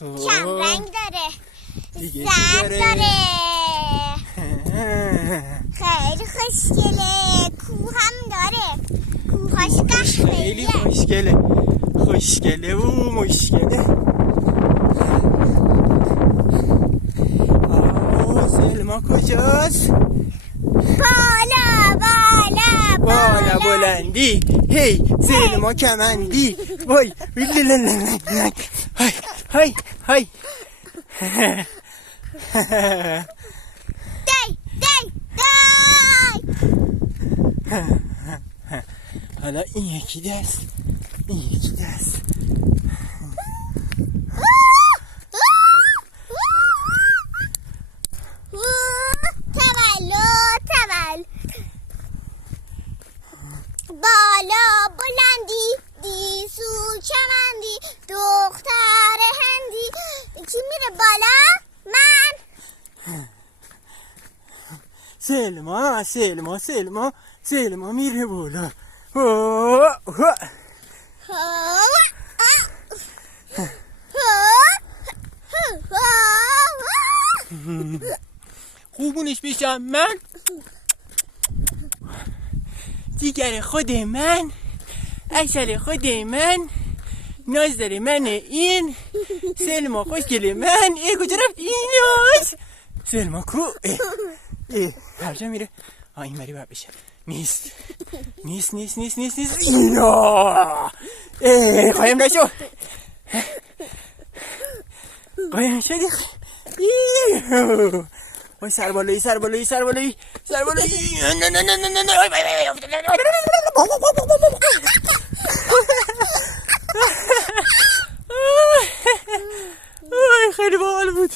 کم رنگ داره، دیگه زرد داره، خیلی خوشگله، کوه هم داره، کوهاش خیلی قهوه‌ایه. خوشگله و مشکله. سلما کجاست؟ بالا بلندی، هی سلما کمندی، وای های حالا این یکی دست بالا بلندی دیسو چمندی دختر هندی. کی میره بالا؟ من. سلما میره بالا. خوبونش بشم من، دیگر خود من، عسل خود من، ناز داره من این سلما خوشگل من. کجا رفت ایناز؟ سلما کو؟ هر جا میره. این بری باید بشه. نیست اینا. قایم نشو. قایم شدی. وای سر بالایی نه. خیلی باحال بود.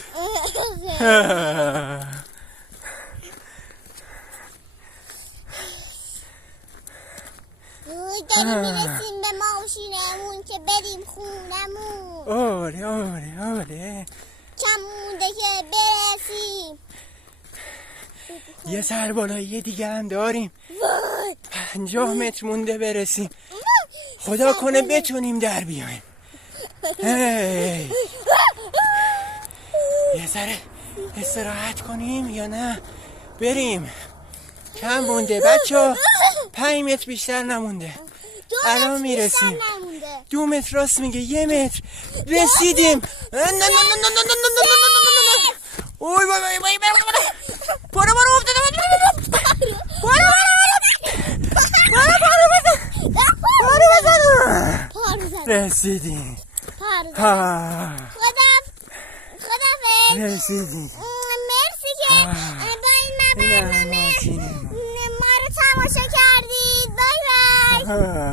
داریم میرسیم به ماشینمون که بریم خونمون. آره کم مونده که برسیم. یه سر بالایی دیگه هم داریم. 50 متر مونده برسیم. خدا کنه بتونیم در بیایم. یه ذره استراحت کنیم یا نه بریم؟ کم مونده بچه، 5 متر بیشتر نمونده. الان میرسیم. 2 متر راست میگه، 1 متر رسیدیم. اوی برو رسیدیم. رسیدیم. مرسی که ما رو تماشا کردید. بای بای.